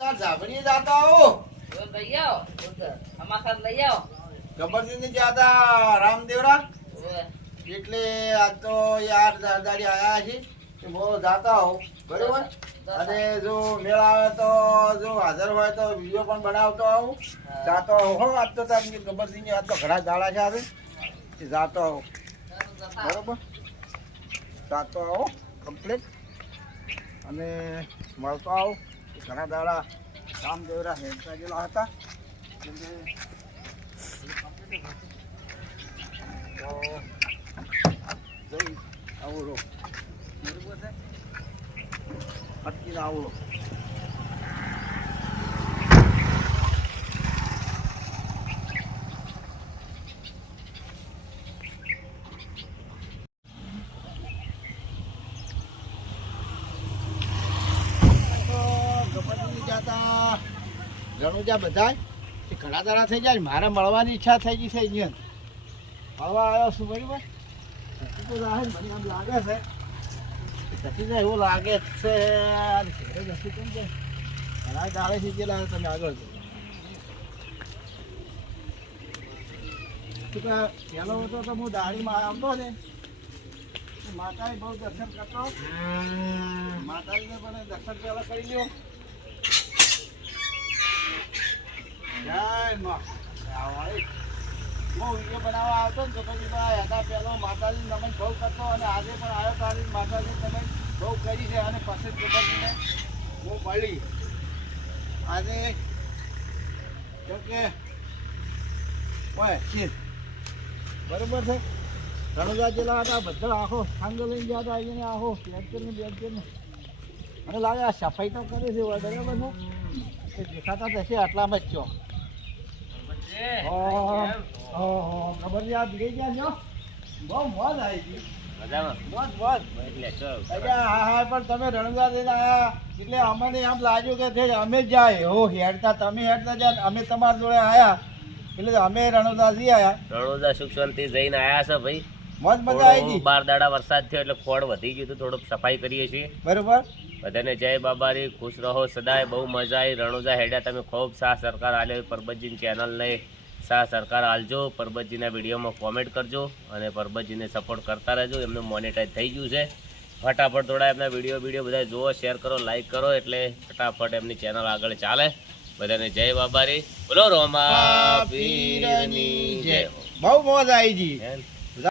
ઝાપડીએ જાતા આવો લઈ આવો. ખાસ લઈ આવો. ગબ્બરસિંહ ને જાતા રામદેવરા. એટલે આજ તો યાર દાદાડી આયા છે કે બહુ જાતા હો. બરોબર? અને જો મેળ આવે તો જો હાજર હોય તો વીડિયો પણ બનાવતો આવું. જાતો આવું હો આજ તો તમને ગબ્બરસિંહ આજ તો ઘણા દાડા છે એ જાતો આવો બરોબર? જાતો આવો કમ્પ્લીટ અને મળતો આવો. ઘણા દાડા રામદેવરા હેડતા ગયેલા હતા. આવડો તો જઈ આવું રો બરોબર છે અટકીને આવું રો તો ગણપતિની જાતા રણુજા બધા એ ઘણા દાડા થઈ જાય મારે મળવાની ઈચ્છા થઈ ગઈ છે અહીંયા મળવા આવ્યો છું બરાબર? થકી તો રાહે મને આમ લાગે છે. થકી જાય એવું લાગે જ છે જશું કેમ કે ઘણા દાડે થી ગયેલા તમે આગળ જજો. પહેલો હતો તો હું દાઢીમાં આવતો ને માતાએ બહુ દર્શન કરતો. માતાજીને પણ દર્શન પહેલા કરી લ્યો. વીડિયો બનાવવા આવતો હતા પહેલો માતાજી નમન બહુ કરતો અને આજે પણ આવ્યો તારી માતાજી તમે બહુ કરી છે અને પછી ગણપતિને હું મળી આજે કેમ કે ઓય શીર બરોબર છે રણુજા જેલા હતા બધા આખો સાંગો લઈને ગયા હતા અહીંયા આખો લેક્ચર ને લેક્ચર ને મને લાગે આ સફાઈ તો કરે છે બરાબર છે? દેખાતા હશે આટલામાં જ છો. ખબર છે? આ બીજે ગયા છો? બહુ મોજ આવી પણ તમે રણુજા જઈને એટલે અમને એમ લાગ્યું કે અમે જાય હો હેડતા તમે હેડતા જાય અમે તમારા જોડે આયા. એટલે અમે રણુજા જઈ આયા. રણોદા સુખ શાંતિ જઈને આયા છે ભાઈ? મોજ મજા આવી ગઈ. બાર દાડા વરસાદ થયો એટલે ખોડ વધી ગયું હતું થોડુંક સફાઈ કરીએ છીએ. બરોબર. બધાને જય બાબારી ખુશ રહો સદાય બહુ મજા આવી રણુજા હેડ્યા તમે ખૂબ સાથ સરકાર આલ્યો પરબતજીની ચેનલને સાથ સરકાર આલજો પરબતજીના વિડીયોમાં કોમેન્ટ કરજો અને પરબતજીને સપોર્ટ કરતા રહેજો. એમનું મોનેટાઈઝ થઈ ગયું છે. ફટાફટ થોડા એમના વીડિયો વીડિયો બધા જુઓ શેર કરો લાઈક કરો એટલે ફટાફટ એમની ચેનલ આગળ ચાલે. બધાને જય બાબારી. બોલો રોમા પીરની જય. બહુ મોજ આવી ગઈ?